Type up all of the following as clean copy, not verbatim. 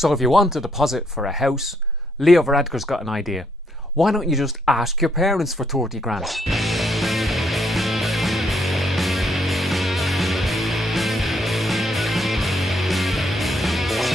So if you want a deposit for a house, Leo Varadkar's got an idea. Why don't you just ask your parents for 30 grand?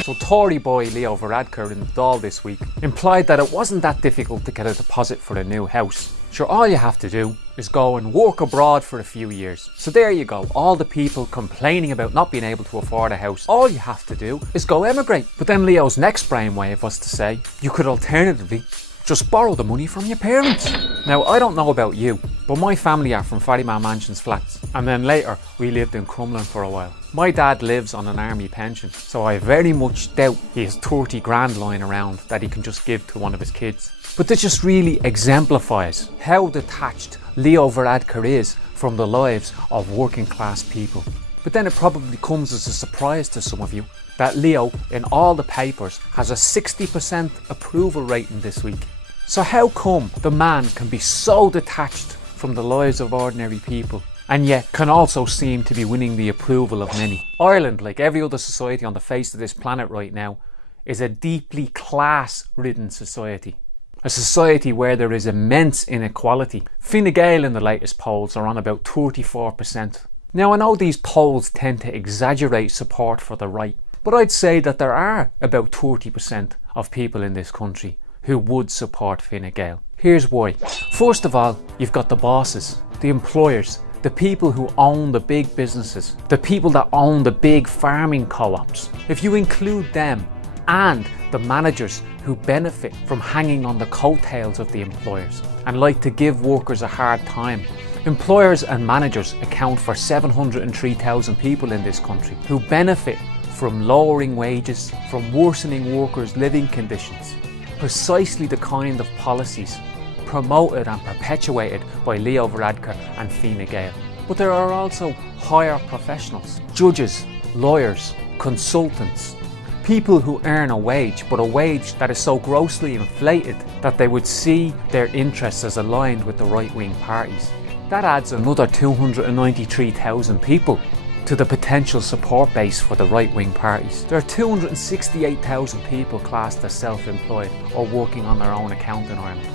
So Tory boy Leo Varadkar in the Dáil this week implied that it wasn't that difficult to get a deposit for a new house. Sure, all you have to do is go and work abroad for a few years. So there you go, all the people complaining about not being able to afford a house, all you have to do is go emigrate. But then Leo's next brainwave was to say, you could alternatively just borrow the money from your parents. Now, I don't know about you, but my family are from Ferryman Mansions flats, and then later we lived in Crumlin for a while. My dad lives on an army pension, so I very much doubt he has 30 grand lying around that he can just give to one of his kids. But this just really exemplifies how detached Leo Varadkar is from the lives of working class people. But then it probably comes as a surprise to some of you that Leo, in all the papers, has a 60% approval rating this week. So how come the man can be so detached from the lives of ordinary people and yet can also seem to be winning the approval of many? Ireland, like every other society on the face of this planet right now, is a deeply class-ridden society. A society where there is immense inequality. Fine Gael in the latest polls are on about 34%. Now, I know these polls tend to exaggerate support for the right, but I'd say that there are about 30% of people in this country who would support Fine Gael. Here's why. First of all, you've got the bosses, the employers, the people who own the big businesses, the people that own the big farming co-ops. If you include them and the managers who benefit from hanging on the coattails of the employers and like to give workers a hard time. Employers and managers account for 703,000 people in this country who benefit from lowering wages, from worsening workers' living conditions. Precisely the kind of policies promoted and perpetuated by Leo Varadkar and Fine Gael. But there are also higher professionals, judges, lawyers, consultants, people who earn a wage, but a wage that is so grossly inflated that they would see their interests as aligned with the right-wing parties. That adds another 293,000 people to the potential support base for the right-wing parties. There are 268,000 people classed as self-employed or working on their own account in Ireland.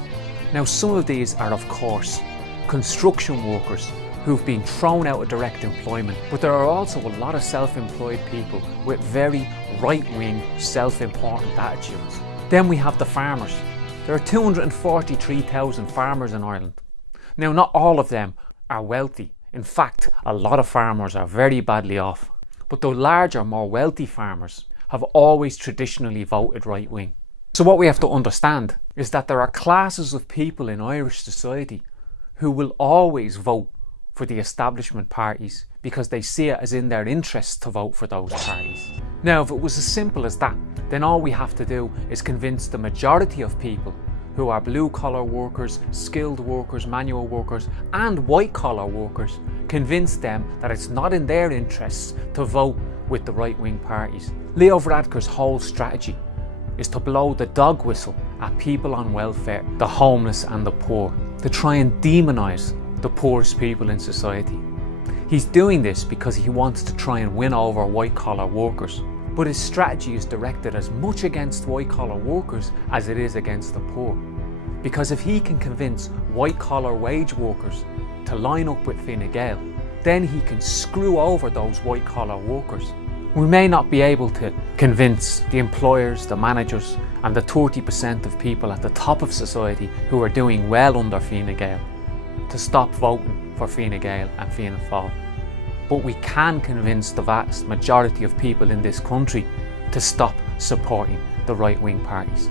Now, some of these are, of course, construction workers who've been thrown out of direct employment, but there are also a lot of self-employed people with very right-wing, self-important attitudes. Then we have the farmers. There are 243,000 farmers in Ireland. Now, not all of them are wealthy. In fact, a lot of farmers are very badly off. But the larger, more wealthy farmers have always traditionally voted right-wing. So what we have to understand is that there are classes of people in Irish society who will always vote for the establishment parties because they see it as in their interests to vote for those parties. Now, if it was as simple as that, then all we have to do is convince the majority of people who are blue-collar workers, skilled workers, manual workers and white-collar workers, convince them that it's not in their interests to vote with the right-wing parties. Leo Varadkar's whole strategy is to blow the dog whistle at people on welfare, the homeless and the poor, to try and demonise the poorest people in society. He's doing this because he wants to try and win over white-collar workers. But his strategy is directed as much against white-collar workers as it is against the poor. Because if he can convince white-collar wage workers to line up with Fine Gael, then he can screw over those white-collar workers. We may not be able to convince the employers, the managers and the 30% of people at the top of society who are doing well under Fine Gael to stop voting for Fine Gael and Fianna Fáil. But we can convince the vast majority of people in this country to stop supporting the right-wing parties.